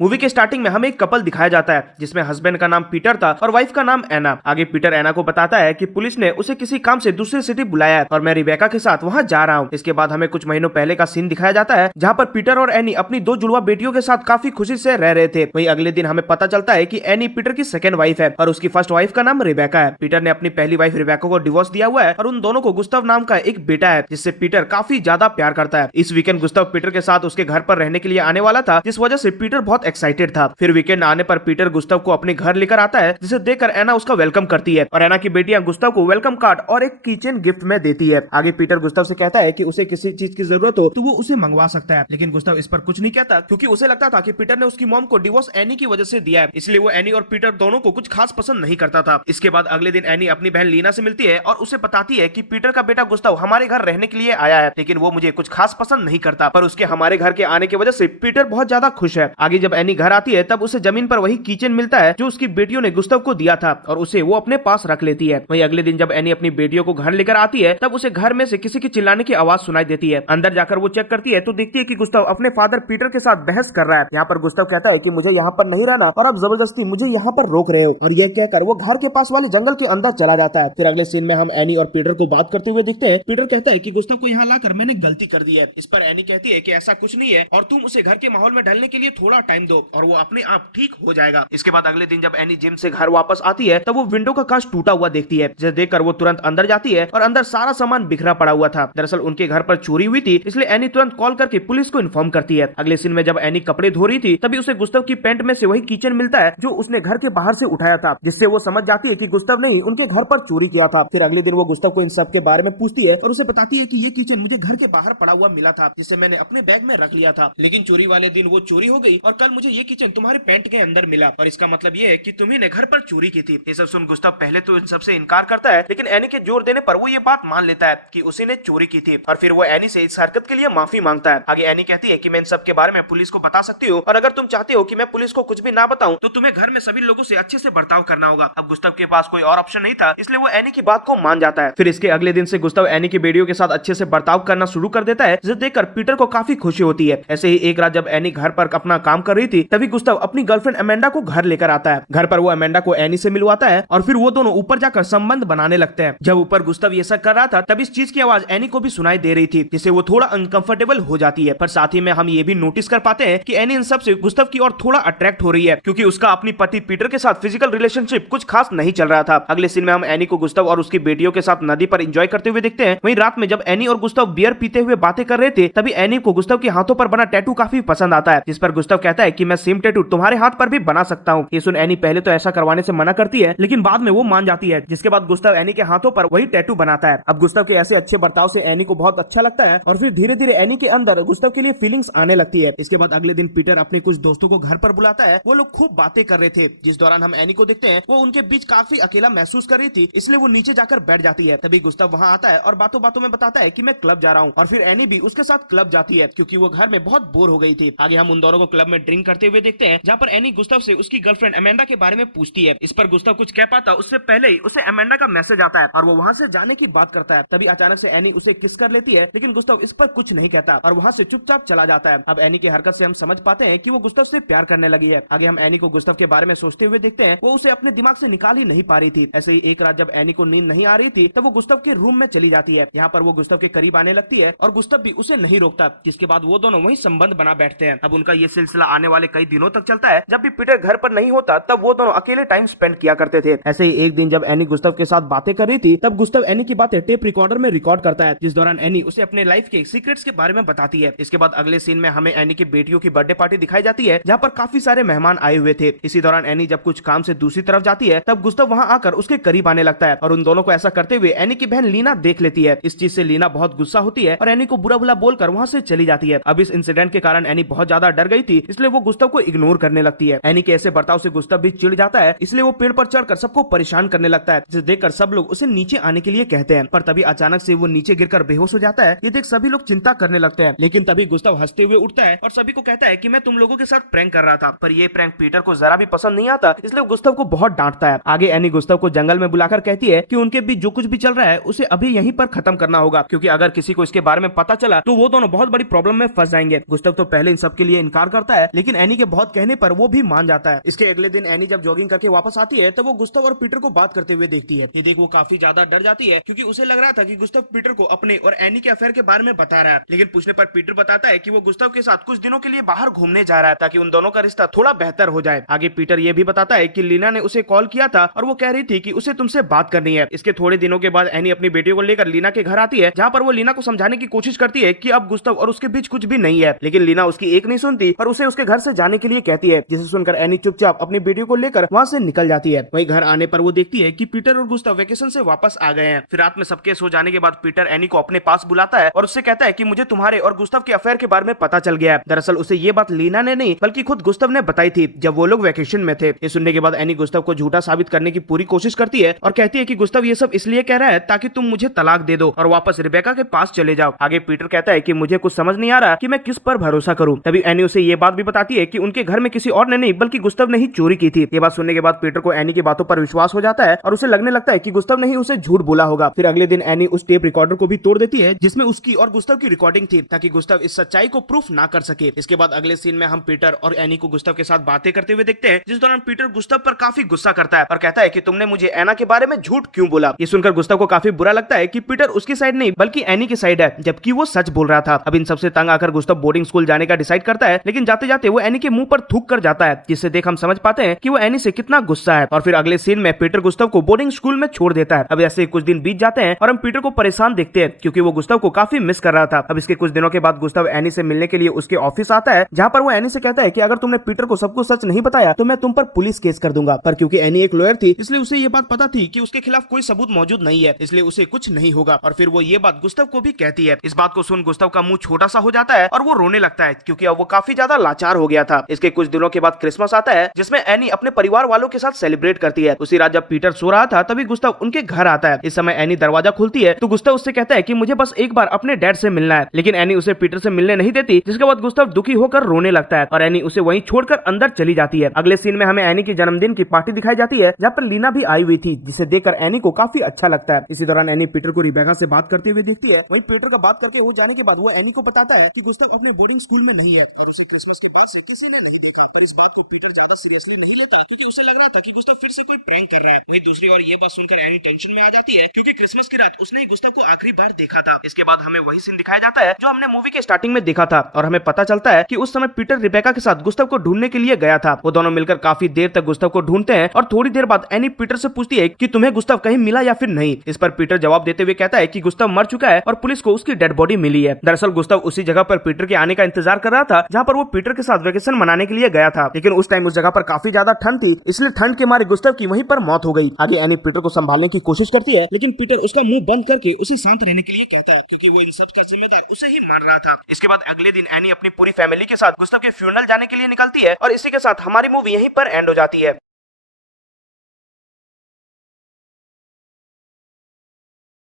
Movie के starting में हमें एक कपल दिखाया जाता है जिसमें हस्बैंड का नाम पीटर था और वाइफ का नाम एना। आगे पीटर एना को बताता है कि पुलिस ने उसे किसी काम से दूसरी सिटी बुलाया है और मैं रिबेका के साथ वहाँ जा रहा हूँ। इसके बाद हमें कुछ महीनों पहले का सीन दिखाया जाता है जहाँ पर पीटर और एनी अपनी दो जुड़वा बेटियों के साथ काफी खुशी से रह रहे थे। वहीं अगले दिन हमें पता चलता है कि एनी पीटर की सेकंड वाइफ है और उसकी फर्स्ट वाइफ का नाम रिबेका है। पीटर ने अपनी पहली वाइफ रिबेका को डिवोर्स दिया हुआ है और उन दोनों को गुस्ताव नाम का एक बेटा है जिससे पीटर काफी ज्यादा प्यार करता है। इस वीकेंड गुस्ताव पीटर के साथ उसके घर पर रहने के लिए आने वाला था, जिस वजह से पीटर बहुत एक्साइटेड था। फिर वीकेंड आने पर पीटर गुस्ताव को अपने घर लेकर आता है, जिसे देखकर एना उसका वेलकम करती है और एना की बेटियां गुस्ताव को वेलकम कार्ड और एक कीचेन गिफ्ट में देती है। आगे पीटर गुस्ताव से कहता है कि उसे किसी चीज की जरूरत हो तो वो उसे मंगवा सकता है, लेकिन गुस्ताव इस पर कुछ नहीं कहता क्योंकि उसे लगता था कि पीटर ने उसकी मॉम को डिवोर्स एनी की वजह से दिया है, इसलिए वो एनी और पीटर दोनों को कुछ खास पसंद नहीं करता था। इसके बाद अगले दिन एनी अपनी बहन लीना से मिलती है और उसे बताती है कि पीटर का बेटा गुस्ताव हमारे घर रहने के लिए आया है, लेकिन वो मुझे कुछ खास पसंद नहीं करता, पर उसके हमारे घर के आने की वजह से पीटर बहुत ज्यादा खुश है। आगे जब एनी घर आती है तब उसे जमीन पर वही किचन मिलता है जो उसकी बेटियों ने गुस्ताव को दिया था और उसे वो अपने पास रख लेती है। वहीं अगले दिन जब एनी अपनी बेटियों को घर लेकर आती है तब उसे घर में से किसी की चिल्लाने की आवाज सुनाई देती है। अंदर जाकर वो चेक करती है तो देखती है कि गुस्ताव अपने फादर पीटर के साथ बहस कर रहा है। यहाँ पर गुस्ताव कहता है कि मुझे यहाँ पर नहीं रहना और अब जबरदस्ती मुझे यहाँ पर रोक रहे हो, और यह कहकर वो घर के पास वाले जंगल के अंदर चला जाता है। फिर अगले सीन में हम एनी और पीटर को बात करते हुए दिखते हैं। पीटर कहता है कि गुस्ताव को यहाँ लाकर मैंने गलती कर दी है। इस पर एनी कहती है कि ऐसा कुछ नहीं है और तुम उसे घर के माहौल में ढलने के लिए थोड़ा टाइम दो और वो अपने आप ठीक हो जाएगा। इसके बाद अगले दिन जब एनी जिम से घर वापस आती है तब वो विंडो का कांच टूटा हुआ देखती है, जिसे देखकर वो तुरंत अंदर जाती है और अंदर सारा सामान बिखरा पड़ा हुआ था। दरअसल उनके घर पर चोरी हुई थी, इसलिए एनी तुरंत कॉल करके पुलिस को इन्फॉर्म करती है। अगले सीन में जब एनी कपड़े धो रही थी तभी उसे गुस्ताव की पैंट में से वही किचन मिलता है जो उसने घर के बाहर से उठाया था, जिससे वो समझ जाती है कि गुस्ताव ने ही उनके घर पर चोरी किया था। फिर अगले दिन वो गुस्ताव को इन सब के बारे में पूछती है और उसे बताती है कि ये किचन मुझे घर के बाहर पड़ा हुआ मिला था, जिसे मैंने अपने बैग में रख लिया था, लेकिन चोरी वाले दिन वो चोरी हो गई और कल मुझे ये किचन तुम्हारे पैंट के अंदर मिला और इसका मतलब ये है कि तुम्ही ने घर पर चोरी की थी। ये सब सुन गुस्ताव पहले तो इन सब से इनकार करता है, लेकिन एनी के जोर देने पर वो ये बात मान लेता है कि उसी ने चोरी की थी और फिर वो एनी से इस हरकत के लिए माफी मांगता है। आगे एनी कहती है कि मैं इन सब के बारे में पुलिस को बता सकती हूँ और अगर तुम चाहते हो कि मैं पुलिस को कुछ भी ना बताऊं तो तुम्हें घर में सभी लोगों से अच्छे से बर्ताव करना होगा। अब गुस्ताव के पास कोई और ऑप्शन नहीं था, इसलिए वो एनी की बात को मान जाता है। फिर इसके अगले दिन से गुस्ताव एनी की बेटियों के साथ अच्छे से बर्ताव करना शुरू कर देता है, जिसे देखकर पीटर को काफी खुशी होती है। ऐसे ही एक रात जब एनी घर पर अपना काम कर रही थी तभी गुस्ताव अपनी गर्लफ्रेंड अमेंडा को घर लेकर आता है। घर पर वो अमेंडा को एनी से मिलवाता है और फिर वो दोनों ऊपर जाकर संबंध बनाने लगते हैं। जब ऊपर गुस्ताव ये सब कर रहा था तब इस चीज की आवाज एनी को भी सुनाई दे रही थी, जिससे वो थोड़ा अनकंफर्टेबल हो जाती है। पर साथ ही में हम ये भी नोटिस कर पाते हैं कि एनी इन सब से गुस्ताव की ओर थोड़ा अट्रैक्ट हो रही है, क्योंकि उसका अपनी पति पीटर के साथ फिजिकल रिलेशनशिप कुछ खास नहीं चल रहा था। अगले सीन में हम एनी को गुस्ताव और उसकी बेटियों के साथ नदी पर एंजॉय करते हुए दिखते हैं। वहीं रात में जब एनी और गुस्ताव बियर पीते हुए बातें कर रहे थे तभी एनी को गुस्ताव के हाथों पर बना टैटू काफी पसंद आता है, जिस पर गुस्ताव कहता है कि मैं सेम टैटू तुम्हारे हाथ पर भी बना सकता हूँ। ये सुन एनी पहले तो ऐसा करवाने से मना करती है, लेकिन बाद में वो मान जाती है, जिसके बाद गुस्ताव एनी के हाथों पर वही टैटू बनाता है। अब गुस्ताव के ऐसे अच्छे बर्ताव से एनी को बहुत अच्छा लगता है और फिर धीरे धीरे एनी के अंदर गुस्ताव के लिए फीलिंग्स आने लगती है। इसके बाद अगले दिन पीटर अपने कुछ दोस्तों को घर पर बुलाता है। वो लोग खूब बातें कर रहे थे, जिस दौरान हम एनी को देखते हैं वो उनके बीच काफी अकेला महसूस कर रही थी, इसलिए वो नीचे जाकर बैठ जाती है। तभी गुस्ताव वहाँ आता है और बातों बातों में बताता है कि मैं क्लब जा रहा हूँ और फिर एनी भी उसके साथ क्लब जाती है, क्योंकि वो घर में बहुत बोर हो गई थी। आगे हम उन दोनों को क्लब में ड्रिंक करते हुए देखते हैं, जहाँ पर एनी गुस्ताव से उसकी गर्लफ्रेंड अमेंडा के बारे में पूछती है। इस पर गुस्ताव कुछ कह पाता उससे पहले ही उसे अमेंडा का मैसेज आता है और वो वहाँ से जाने की बात करता है। तभी अचानक से एनी उसे किस कर लेती है, लेकिन गुस्ताव इस पर कुछ नहीं कहता और वहाँ से चुपचाप चला जाता है। अब एनी की हरकत से हम समझ पाते हैं कि वो गुस्ताव से प्यार करने लगी है। आगे हम एनी को गुस्ताव के बारे में सोचते हुए देखते हैं, वो उसे अपने दिमाग से निकाल ही नहीं पा रही थी। ऐसे ही एक रात जब एनी को नींद नहीं आ रही थी तब वो गुस्ताव के रूम में चली जाती है। यहाँ पर वो गुस्ताव के करीब आने लगती है और गुस्ताव भी उसे नहीं रोकता, जिसके बाद वो दोनों वही संबंध बना बैठते हैं। अब उनका ये सिलसिला आने वाले कई दिनों तक चलता है। जब भी पीटर घर पर नहीं होता तब वो दोनों अकेले टाइम स्पेंड किया करते थे। ऐसे ही एक दिन जब एनी गुस्ताव के साथ बातें कर रही थी तब गुस्ताव एनी की बातें टेप रिकॉर्डर में रिकॉर्ड करता है, जिस दौरान एनी उसे अपने लाइफ के सीक्रेट्स के बारे में बताती है। इसके बाद अगले सीन में हमें एनी की बेटियों की बर्थडे पार्टी दिखाई जाती है, जहाँ पर काफी सारे मेहमान आए हुए थे। इसी दौरान एनी जब कुछ काम से दूसरी तरफ जाती है तब गुस्ताव वहाँ आकर उसके करीब आने लगता है और उन दोनों को ऐसा करते हुए एनी की बहन लीना देख लेती है। इस चीज से लीना बहुत गुस्सा होती है और एनी को बुरा भला बोलकर वहाँ से चली जाती है। अब इस इंसिडेंट के कारण एनी बहुत ज्यादा डर गई थी, इसलिए वो गुस्ताव को इग्नोर करने लगती है। एनी के ऐसे बर्ताव से गुस्ताव भी चिढ़ जाता है, इसलिए वो पेड़ पर चढ़कर सबको परेशान करने लगता है, जिसे देखकर सब लोग उसे नीचे आने के लिए कहते हैं। पर तभी अचानक से वो नीचे गिरकर बेहोश हो जाता है। ये देख सभी लोग चिंता करने लगते हैं, लेकिन तभी गुस्ताव हंसते हुए उठता है और सभी को कहता है कि मैं तुम लोगों के साथ प्रैंक कर रहा था। पर ये प्रैंक पीटर को जरा भी पसंद नहीं आता, इसलिए गुस्ताव को बहुत डांटता है। आगे एनी गुस्ताव को जंगल में बुलाकर कहती है कि उनके बीच जो कुछ भी चल रहा है उसे अभी यहीं पर खत्म करना होगा, क्योंकि अगर किसी को इसके बारे में पता चला तो वो दोनों बहुत बड़ी प्रॉब्लम में फंस जाएंगे। गुस्ताव तो पहले इन सब के लिए इनकार करता है, लेकिन लेकिन एनी के बहुत कहने पर वो भी मान जाता है। इसके अगले दिन एनी जब जॉगिंग करके वापस आती है तो वो गुस्ताव और पीटर को बात करते हुए देखती है। ये देख वो काफी ज्यादा डर जाती है क्योंकि उसे लग रहा था कि गुस्ताव पीटर को अपने और एनी के अफेयर के बारे में बता रहा है, लेकिन पूछने पर पीटर बताता है कि वो गुस्ताव के साथ कुछ दिनों के लिए बाहर घूमने जा रहा है ताकि उन दोनों का रिश्ता थोड़ा बेहतर हो जाए। आगे पीटर ये भी बताता है कि लीना ने उसे कॉल किया था और वो कह रही थी कि उसे तुमसे बात करनी है। इसके थोड़े दिनों के बाद एनी अपनी बेटी को लेकर लीना के घर आती है, जहाँ पर वो लीना को समझाने की कोशिश करती है कि अब गुस्ताव और उसके बीच कुछ भी नहीं है, लेकिन लीना उसकी एक नहीं सुनती और उसे उसके घर से जाने के लिए कहती है, जिसे सुनकर एनी चुपचाप अपनी बेटी को लेकर वहाँ से निकल जाती है। वहीं घर आने पर वो देखती है कि पीटर और गुस्ताव वेकेशन से वापस आ गए हैं। फिर रात में सबके सो जाने के बाद पीटर एनी को अपने पास बुलाता है और उससे कहता है कि मुझे तुम्हारे और गुस्ताव के अफेयर के बारे में पता चल गया है। दरअसल उसे ये बात लीना ने नहीं बल्कि खुद गुस्ताव ने बताई थी जब वो लोग वेकेशन में थे। ये सुनने के बाद एनी गुस्ताव को झूठा साबित करने की पूरी कोशिश करती है और कहती है कि गुस्ताव ये सब इसलिए कह रहा है ताकि तुम मुझे तलाक दे दो और वापस रिबेका के पास चले जाओ। आगे पीटर कहता है कि मुझे कुछ समझ नहीं आ रहा कि मैं किस पर भरोसा करूं। तभी एनी उसे ये बात भी बताती है कि उनके घर में किसी और ने नहीं बल्कि गुस्ताव ने ही चोरी की थी। ये बात सुनने के बाद पीटर को एनी की बातों पर विश्वास हो जाता है और उसे लगने लगता है कि गुस्ताव ने ही उसे झूठ बोला होगा। फिर अगले दिन एनी उस टेप रिकॉर्डर को भी तोड़ देती है जिसमें उसकी और गुस्ताव की रिकॉर्डिंग थी ताकि गुस्ताव इस सच्चाई को प्रूफ ना कर सके। इसके बाद अगले सीन में हम पीटर और एनी को गुस्ताव के साथ बातें करते हुए देखते हैं, जिस दौरान पीटर गुस्ताव पर काफी गुस्सा करता है और कहता है कि तुमने मुझे एना के बारे में झूठ क्यों बोला। ये सुनकर गुस्ताव को काफी बुरा लगता है कि पीटर उसकी साइड नहीं बल्कि एनी की साइड है, जबकि वो सच बोल रहा था। अब इन सबसे तंग आकर गुस्ताव बोर्डिंग स्कूल जाने का डिसाइड करता है, लेकिन जाते जाते वो एनी के मुंह पर थूक कर जाता है, जिससे देख हम समझ पाते हैं कि वो एनी से कितना गुस्सा है। और फिर अगले सीन में पीटर गुस्ताव को बोर्डिंग स्कूल में छोड़ देता है। अब ऐसे कुछ दिन बीत जाते हैं और हम पीटर को परेशान देखते हैं क्योंकि वो गुस्ताव को काफी मिस कर रहा था। अब इसके कुछ दिनों के बाद गुस्ताव एनी से मिलने के लिए उसके ऑफिस आता है, जहाँ पर वो एनी से कहता है कि अगर तुमने पीटर को सब कुछ सच नहीं बताया तो मैं तुम पर पुलिस केस कर दूंगा। पर क्योंकि एनी एक लॉयर थी इसलिए उसे ये बात पता थी कि उसके खिलाफ कोई सबूत मौजूद नहीं है, इसलिए उसे कुछ नहीं होगा। और फिर वो ये बात गुस्ताव को भी कहती है। इस बात को सुन गुस्ताव का मुंह छोटा सा हो जाता है और वो रोने लगता है क्योंकि अब वो काफी ज्यादा लाचार हो गया था। इसके कुछ दिनों के बाद क्रिसमस आता है, जिसमें एनी अपने परिवार वालों के साथ सेलिब्रेट करती है। उसी रात जब पीटर सो रहा था तभी गुस्ताव उनके घर आता है। इस समय एनी दरवाजा खोलती है तो गुस्ताव उससे कहता है कि मुझे बस एक बार अपने डैड से मिलना है, लेकिन एनी उसे पीटर से मिलने नहीं देती, जिसके बाद गुस्ताव दुखी होकर रोने लगता है और एनी उसे वहीं छोड़कर अंदर चली जाती है। अगले सीन में हमें एनी की जन्मदिन की पार्टी दिखाई जाती है, जहाँ पर लीना भी आई हुई थी, जिसे देखकर एनी को काफी अच्छा लगता है। इसी दौरान एनी पीटर को रिबेका से बात करते हुए देखती है। वहीं पीटर का बात करके हो जाने के बाद वो एनी को बताता है कि गुस्ताव अपने बोर्डिंग स्कूल में नहीं है और उसे क्रिसमस के बाद से किसी ने नहीं देखा। पर इस बात को पीटर ज्यादा सीरियसली नहीं लेता क्योंकि उसे लग रहा था कि गुस्ताव फिर से कोई प्रैंक कर रहा है। वहीं दूसरी ओर ये बात सुनकर एनी टेंशन में आ जाती है क्योंकि क्रिसमस की रात उसने गुस्ताव को आखिरी बार देखा था। इसके बाद हमें वही सीन दिखाया जाता है जो हमने मूवी के स्टार्टिंग में देखा था और हमें पता चलता है कि उस समय पीटर रिबेका के साथ गुस्ताव को ढूंढने के लिए गया था। वो दोनों मिलकर काफी देर तक गुस्ताव को ढूंढते हैं और थोड़ी देर बाद एनी पीटर से पूछती है कि तुम्हें गुस्ताव कहीं मिला या फिर नहीं। इस पर पीटर जवाब देते हुए कहता है कि गुस्ताव मर चुका है और पुलिस को उसकी डेड बॉडी मिली है। दरअसल गुस्ताव उसी जगह पर पीटर के आने का इंतजार कर रहा था जहाँ पर वो पीटर के साथ वेकेशन मनाने के लिए गया था, लेकिन उस टाइम उस जगह पर काफी ज्यादा ठंड थी, इसलिए ठंड के मारे गुस्ताव की वहीं पर मौत हो गई। आगे एनी पीटर को संभालने की कोशिश करती है, लेकिन पीटर उसका मुंह बंद करके उसे शांत रहने के लिए कहता है क्योंकि वो इन सब का जिम्मेदार उसे ही मान रहा था। इसके बाद अगले दिन एनी अपनी पूरी फैमिली के साथ गुस्ताव के फ्यूनरल जाने के लिए निकलती है और इसी के साथ हमारी मूवी यहीं पर एंड हो जाती है।